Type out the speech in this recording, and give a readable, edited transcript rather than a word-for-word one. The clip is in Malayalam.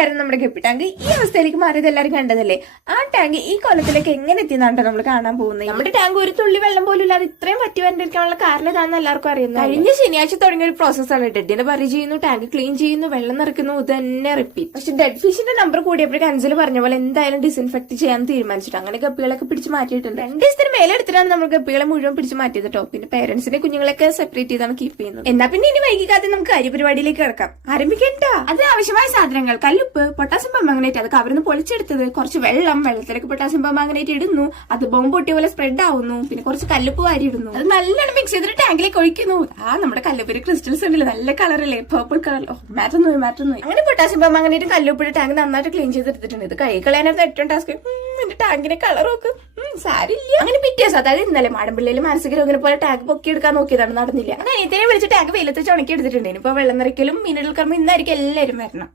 ഉണ്ടായിരുന്നു നമ്മുടെ ഗപ്പി ടാങ്ക്. ഈ അവസ്ഥയിലേക്ക് മാറിയത് എല്ലാവരും കണ്ടതല്ലേ. ആ ടാങ്ക് ഈ കൊല്ലത്തിലേക്ക് എങ്ങനെ എത്തിയെന്നാണ് നമ്മൾ കാണാൻ പോകുന്നത്. നമ്മുടെ ടാങ്ക് ഒരു തുള്ളി വെള്ളം പോലും ഇല്ലാതെ ഇത്രയും പറ്റി വരണ്ടിരിക്കാനുള്ള കാരണം ഇതാണെന്ന് എല്ലാവർക്കും അറിയുന്നത്. കഴിഞ്ഞ ശനിയാഴ്ച തുടങ്ങിയ ഒരു പ്രോസസ്സാണ്. ഡെഡിനെ പറി ചെയ്യുന്നു, ടാങ്ക് ക്ലീൻ ചെയ്യുന്നു, വെള്ളം നിറയ്ക്കുന്നു, ഇത് തന്നെ റിപ്പീറ്റ്. പക്ഷെ ഡെഡ് ഫിഷിന്റെ നമ്പർ കൂടിയപ്പോഴേക്ക് അഞ്ചല് പറഞ്ഞ പോലെ എന്തായാലും ഡിസിൻഫെക്ട് ചെയ്യാൻ തീരുമാനിച്ചിട്ട് അങ്ങനെ ഗപ്പികളൊക്കെ പിടിച്ച് മാറ്റിയിട്ടുണ്ട്. 2 ദിവസത്തിന് മേലെ എടുത്തിട്ടാണ് നമ്മൾ ഗപ്പികളെ മുഴുവൻ പിടിച്ച് മാറ്റിയത് കേട്ടോ. പിന്നെ പേരൻസിന്റെ കുഞ്ഞുങ്ങളൊക്കെ സെപ്പറേറ്റ് ചെയ്താണ് കീപ്പ് ചെയ്യുന്നത്. എന്നാ പിന്നെ ഇനി വൈകിക്കാതെ നമുക്ക് കാര്യപരിപാടിയിലേക്ക് കിടക്കാം. ആരംഭിക്കട്ടോ. അതിന് ആവശ്യമായ സാധനങ്ങൾ: കല്ലുപ്പ്, പൊട്ടാസ്യം പെർമാംഗനേറ്റ്, അത് കവറിന്ന് പൊളിച്ചെടുത്തത്, കുറച്ച് വെള്ളം, വെള്ളത്തിലേക്ക് പൊട്ടാസ്യം പെർമാംഗനേറ്റ് ഇടുന്നു, അത് ബോംബ് പൊട്ടിയ പോലെ സ്പ്രെഡ് ആവുന്നു, പിന്നെ കുറച്ച് കല്ലുപ്പ് വാരി ഇടുന്നു, അത് നല്ലോണം മിക്സ് ചെയ്തിട്ട് ടാങ്കിലേക്ക് ഒഴിക്കുന്നു. നമ്മുടെ കല്ലുപ്പിന് ക്രിസ്റ്റൽസ് ഉണ്ടല്ലോ, നല്ല കളറല്ലേ, പേർപ്പിൾ കളർ. മാറ്റുന്നു. അങ്ങനെ പൊട്ടാസ്യം പെർമാംഗനേറ്റും കല്ലുപ്പിട്ട് ടാങ്ക് നന്നായിട്ട് ക്ലീൻ ചെയ്തെടുത്തിട്ടുണ്ട്. ഇത് കൈ കളയാനായിട്ട് ഏറ്റവും ടാസ്ക്. എന്റെ ടാങ്കിന്റെ കളർ നോക്ക്, സാരില്ല. അങ്ങനെ പിറ്റേ ദിവസം, അതായത് ഇന്നലെ മാടമ്പിള്ളിയിൽ മാനസിക രോഗിനെ പോലെ ടാങ്ക് പൊക്കിയെടുക്കാൻ നോക്കിയതാണ്, നടന്നില്ല. അങ്ങനെ അനിയത്തിനെ വിളിച്ച് ടാങ്ക് വെയിലത്ത് ചുണക്കി എടുത്തിട്ടുണ്ട്. ഇനിയിപ്പോ വെള്ളം നിറയ്ക്കലും മിനറൽ കർമ്മം ഇന്നായിരിക്കും എല്ലാവരും വരണം.